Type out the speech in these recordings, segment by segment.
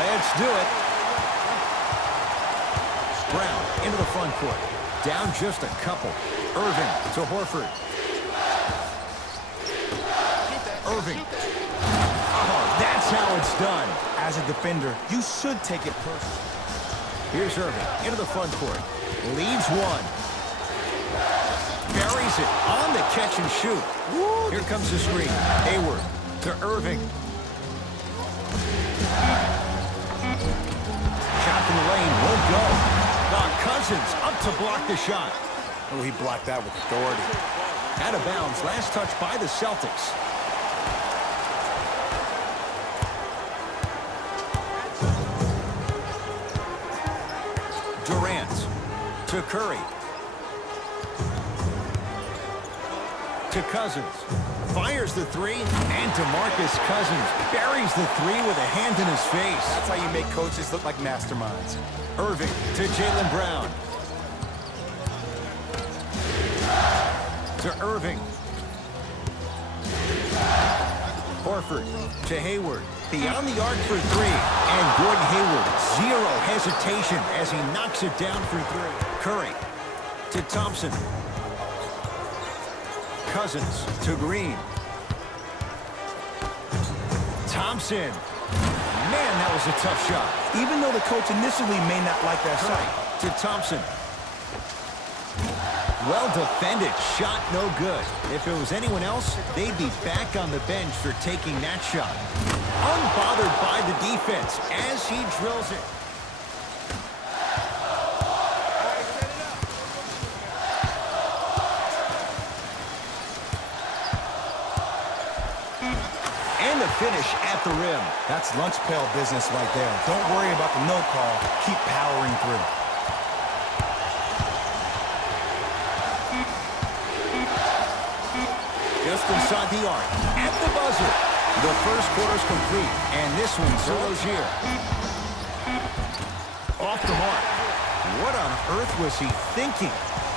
Let's do it. Brown into the front court. Down just a couple. Irving to Horford. Irving. Oh, that's how it's done. As a defender, you should take it personally. Here's Irving into the front court. Leads one. Buries it on the catch and shoot. Woo. Here comes the screen. Hayward to Irving. Shot from the lane won't go. Cousins up to block the shot. Oh, he blocked that with authority. Out of bounds. Last touch by the Celtics. Durant to Curry. To Cousins. Fires the three, and DeMarcus Cousins buries the three with a hand in his face. That's how you make coaches look like masterminds. Irving to Jaylen Brown. To Irving. Horford to Hayward. Beyond the arc for three. And Gordon Hayward, zero hesitation as he knocks it down for three. Curry to Thompson. Cousins to Green. Thompson. Man, that was a tough shot. Even though the coach initially may not like that shot. To Thompson. Well defended. Shot no good. If it was anyone else, they'd be back on the bench for taking that shot. Unbothered by the defense as he drills it. And the finish at the rim. That's lunch pail business right there. Don't worry about the no call. Keep powering through. Just inside the arc. At the buzzer. The first quarter's complete. And this one's Rozier. Off the mark. What on earth was he thinking?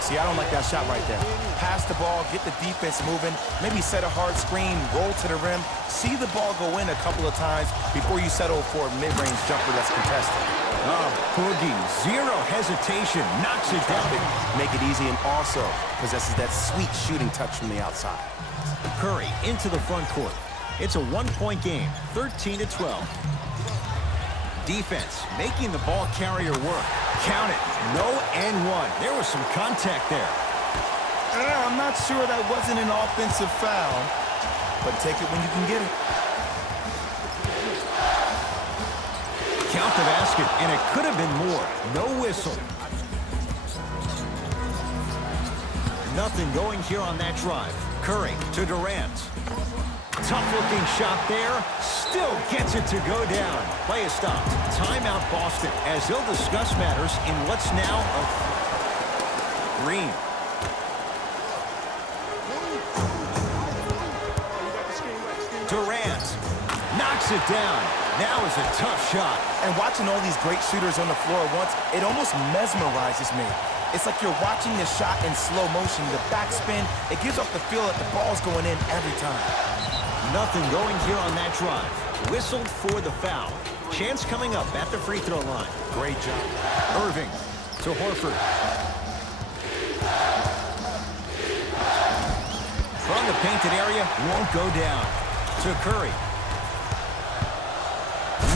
See, I don't like that shot right there. Pass the ball, get the defense moving, maybe set a hard screen, roll to the rim, see the ball go in a couple of times before you settle for a mid-range jumper that's contested. Oh, Boogie, zero hesitation, knocks it down. Make it easy and also possesses that sweet shooting touch from the outside. Curry into the front court. It's a one-point game, 13-12. Defense making the ball carrier work. Count it. No and one. There was some contact there. I'm not sure that wasn't an offensive foul, but take it when you can get it. Count the basket, and it could have been more. No whistle. Nothing going here on that drive. Curry to Durant. Tough-looking shot there. Still gets it to go down. Play is stopped. Timeout Boston as they'll discuss matters in what's now a Green. Durant knocks it down. That was a tough shot. And watching all these great shooters on the floor at once, it almost mesmerizes me. It's like you're watching the shot in slow motion. The backspin, it gives off the feel that the ball's going in every time. Nothing going here on that drive. Whistled for the foul. Chance coming up at the free throw line. Great job. Irving to Horford. From the painted area, won't go down. To Curry.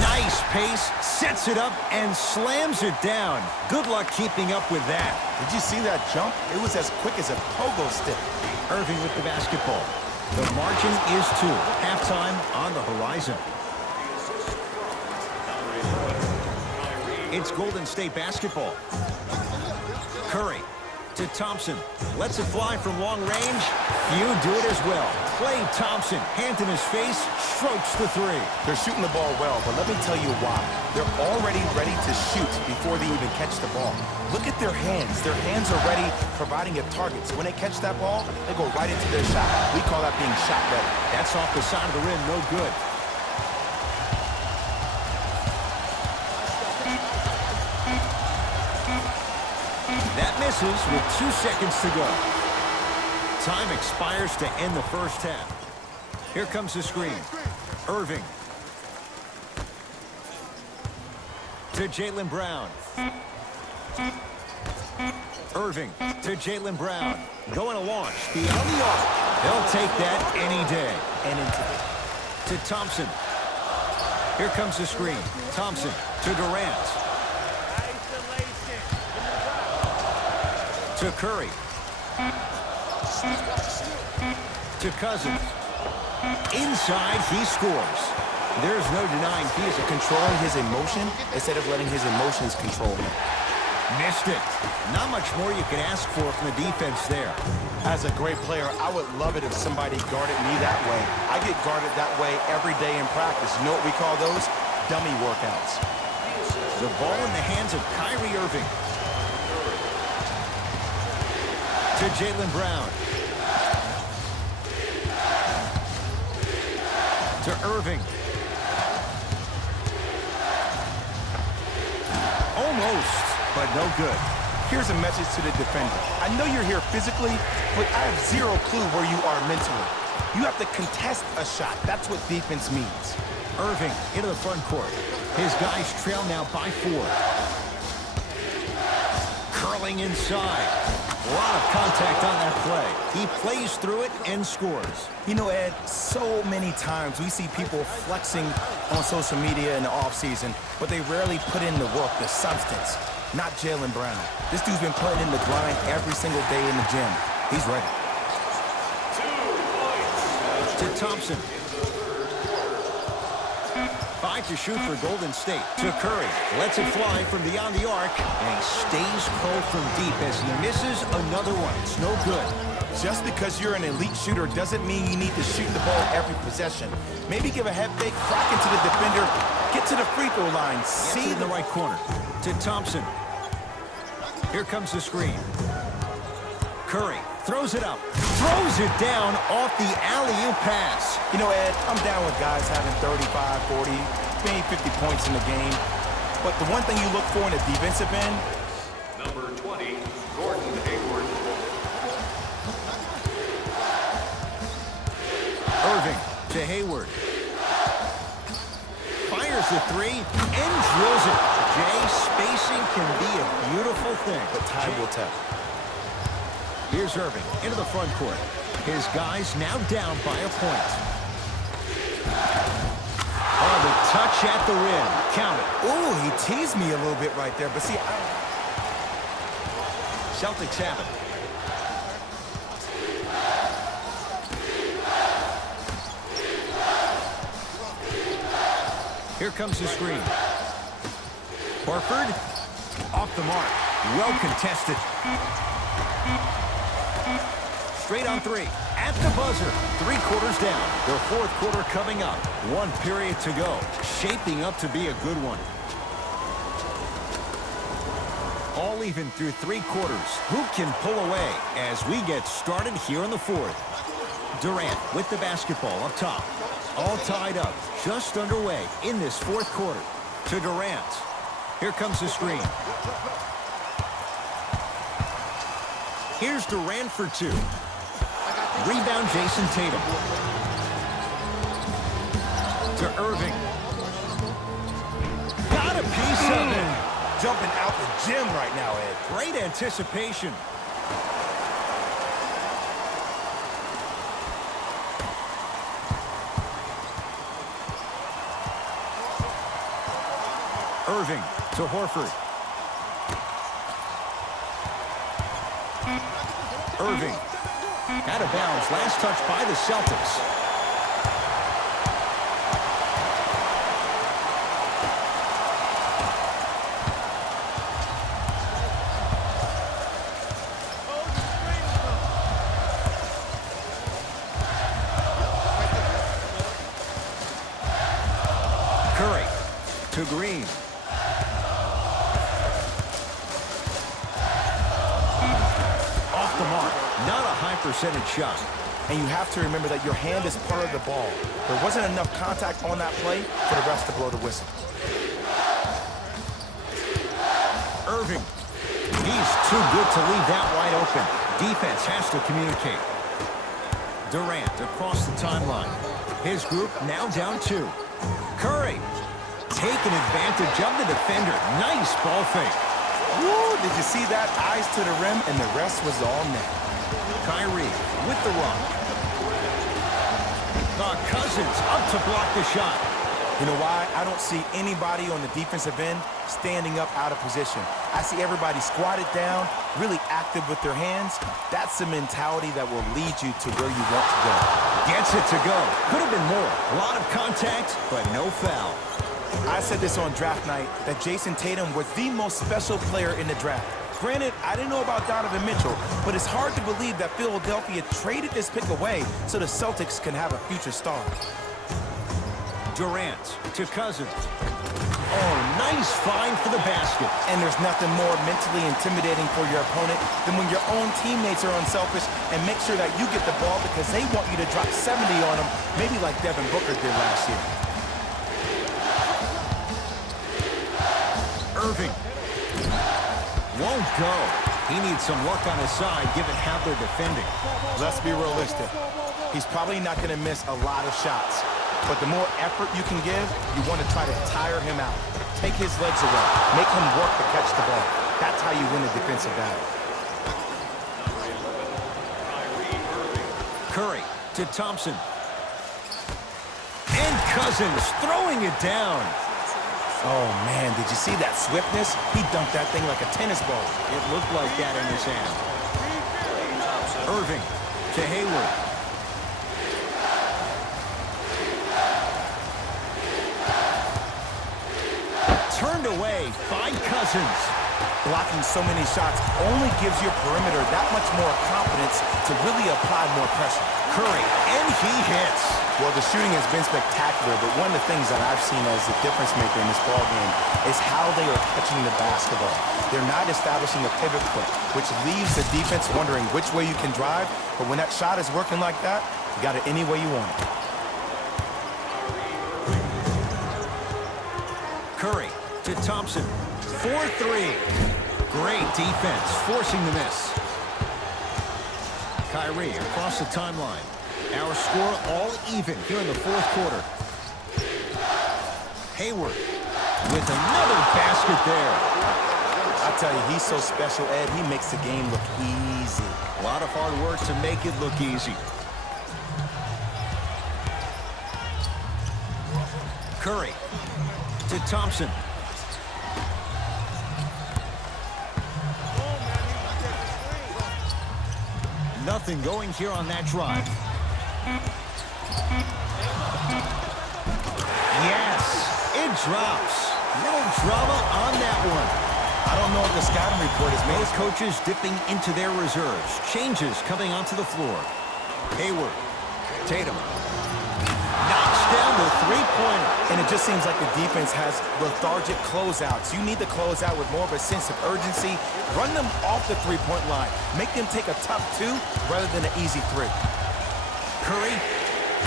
Nice pace, sets it up, and slams it down. Good luck keeping up with that. Did you see that jump? It was as quick as a pogo stick. Irving with the basketball. The margin is 2. Halftime on the horizon. It's Golden State basketball. Curry To Thompson. Lets it fly from long range. Few do it as well. Klay Thompson, hand in his face, strokes the three. They're shooting the ball well, but let me tell you why. They're already ready to shoot before they even catch the ball. Look at their hands. Their hands are ready, providing a target. So when they catch that ball, they go right into their shot. We call that being shot ready. That's off the side of the rim, no good. That misses with 2 seconds to go. Time expires to end the first half. Here comes the screen. Irving. To Jaylen Brown. Irving to Jaylen Brown. Going to launch. Beyond the arc. They'll take that any day. And into it. To Thompson. Here comes the screen. Thompson to Durant. To Curry. To Cousins. Inside, he scores. There's no denying he is controlling his emotion instead of letting his emotions control him. Missed it. Not much more you can ask for from the defense there. As a great player, I would love it if somebody guarded me that way. I get guarded that way every day in practice. You know what we call those? Dummy workouts. The ball in the hands of Kyrie Irving. To Jaylen Brown. To Irving. Almost, but no good. Here's a message to the defender. I know you're here physically, but I have zero clue where you are mentally. You have to contest a shot. That's what defense means. Irving into the front court. His guys trail now by 4. Curling inside. A lot of contact on that play. He plays through it and scores. You know, Ed, so many times we see people flexing on social media in the offseason, but they rarely put in the work, the substance. Not Jaylen Brown. This dude's been putting in the grind every single day in the gym. He's ready. 2 points. To Thompson. 5 to shoot for Golden State. To Curry. Lets it fly from beyond the arc. And he stays cold from deep as he misses another one. It's no good. Just because you're an elite shooter doesn't mean you need to shoot the ball every possession. Maybe give a head fake, crack into the defender, get to the free throw line. See in the right corner. To Thompson. Here comes the screen. Curry throws it up. Throws it down off the alley-oop pass. You know, Ed, I'm down with guys having 35, 40, maybe 50 points in the game. But the one thing you look for in a defensive end, number 20, Gordon Hayward. Irving to Hayward. Fires the 3 and drills it. Jay, spacing can be a beautiful thing. but time will tell. Here's Irving into the front court. His guys now down by a point. Oh, the touch at the rim. Count it. Ooh, he teased me a little bit right there, but see, Celtics have it. Here comes the screen. Horford off the mark. Well contested. Straight on 3. At the buzzer. 3 quarters down. Their 4th quarter coming up. 1 period to go. Shaping up to be a good one. All even through 3 quarters. Who can pull away as we get started here in the 4th? Durant with the basketball up top. All tied up. Just underway in this 4th quarter. To Durant. Here comes the screen. Here's Durant for 2. Rebound, Jason Tatum. To Irving. Got a piece of it. jumping out the gym right now, Ed. Great anticipation. Irving to Horford. Irving. Out of bounds. Last touch by the Celtics. to Green. Off the mark. Not a high percentage shot. And you have to remember that your hand is part of the ball. There wasn't enough contact on that play for the refs to blow the whistle. Irving. He's too good to leave that wide open. Defense has to communicate. Durant across the timeline. His group now down 2. Curry taking advantage of the defender. Nice ball fake. Woo, did you see that? Eyes to the rim, and the rest was all net. Kyrie with the rock. Cousins up to block the shot. You know why? I don't see anybody on the defensive end standing up out of position. I see everybody squatted down, really active with their hands. That's the mentality that will lead you to where you want to go. Gets it to go. Could have been more. A lot of contact, but no foul. I said this on draft night, that Jason Tatum was the most special player in the draft. Granted, I didn't know about Donovan Mitchell, but it's hard to believe that Philadelphia traded this pick away so the Celtics can have a future star. Durant to Cousins. Oh, nice find for the basket. And there's nothing more mentally intimidating for your opponent than when your own teammates are unselfish and make sure that you get the ball because they want you to drop 70 on them, maybe like Devin Booker did last year. Irving. Won't go. He needs some work on his side given how they're defending. Let's be realistic. He's probably not going to miss a lot of shots. But the more effort you can give, you want to try to tire him out. Take his legs away. Make him work to catch the ball. That's how you win a defensive battle. Curry to Thompson. And Cousins throwing it down. Oh, man, did you see that swiftness? He dunked that thing like a tennis ball. It looked like that in his hand. Irving to Hayward. Turned away by Cousins. Blocking so many shots only gives your perimeter that much more confidence to really apply more pressure. Curry, and he hits. Well, the shooting has been spectacular, but one of the things that I've seen as the difference maker in this ballgame is how they are catching the basketball. They're not establishing a pivot foot, which leaves the defense wondering which way you can drive, but when that shot is working like that, you got it any way you want it. Curry to Thompson. 4-3. Great defense, forcing the miss. Kyrie across the timeline. Our score all even here in the fourth quarter. Hayward with another basket there. I tell you, he's so special, Ed. He makes the game look easy. A lot of hard work to make it look easy. Curry to Thompson. Nothing going here on that drive. Yes, it drops. No drama on that one. I don't know if the scouting report is made. Both coaches dipping into their reserves. Changes coming onto the floor. Hayward. Tatum. Knocks down the three-pointer. And it just seems like the defense has lethargic closeouts. You need to close out with more of a sense of urgency. Run them off the three-point line. Make them take a tough 2 rather than an easy 3. Curry,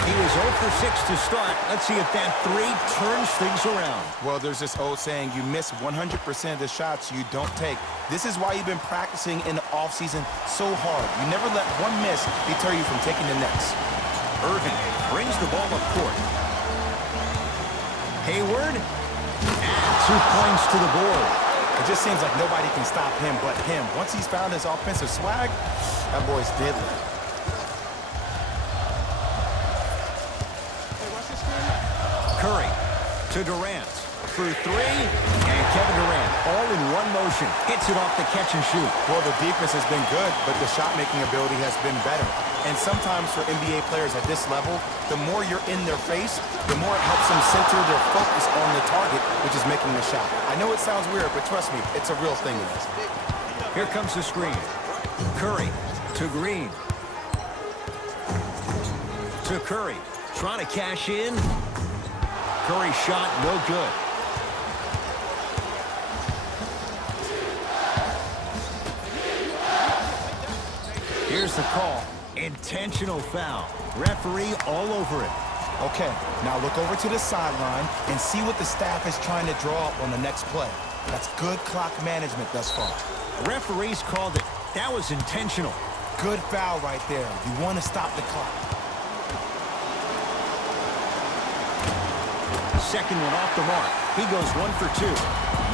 he was 0 for 6 to start. Let's see if that 3 turns things around. Well, there's this old saying, you miss 100% of the shots you don't take. This is why you've been practicing in the offseason so hard. You never let one miss deter you from taking the next. Irving brings the ball up court. Hayward, and 2 points to the board. It just seems like nobody can stop him but him. Once he's found his offensive swag, that boy's deadly. Curry to Durant for 3, and Kevin Durant all in one motion. Hits it off the catch and shoot. Well, the defense has been good, but the shot-making ability has been better. And sometimes for NBA players at this level, the more you're in their face, the more it helps them center their focus on the target, which is making the shot. I know it sounds weird, but trust me, it's a real thing. Here comes the screen. Curry to Green. To Curry, trying to cash in. Curry shot, no good. Here's the call. Intentional foul. Referee all over it. Okay, now look over to the sideline and see what the staff is trying to draw up on the next play. That's good clock management thus far. Referees called it. That was intentional. Good foul right there. You want to stop the clock. Second one off the mark. He goes 1 for 2.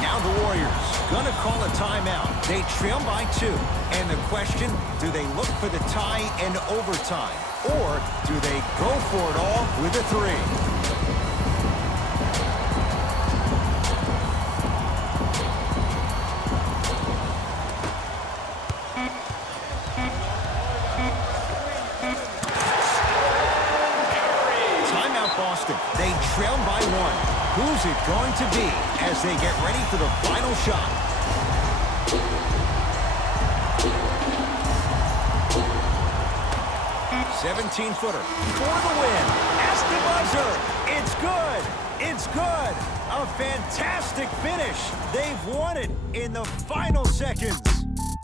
Now the Warriors gonna call a timeout. They trail by 2. And the question, do they look for the tie in overtime? Or do they go for it all with a 3? Timeout Boston. They trail by 1. Who's it going to be as they get ready for the final shot? "17-footer for the win. At the buzzer. It's good. It's good. A fantastic finish. They've won it in the final seconds.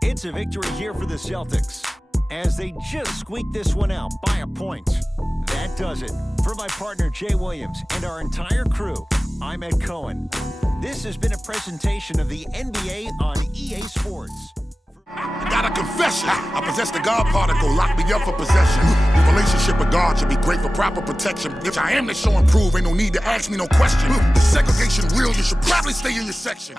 It's a victory here for the Celtics as they just squeak this one out by a point. That does it. For my partner, Jay Williams, and our entire crew, I'm Ed Cohen. This has been a presentation of the NBA on EA Sports. I got a confession. I possess the God particle. Lock me up for possession. The relationship with God should be great for proper protection. Bitch, I am the show and prove. Ain't no need to ask me no question. The segregation real. You should probably stay in your section.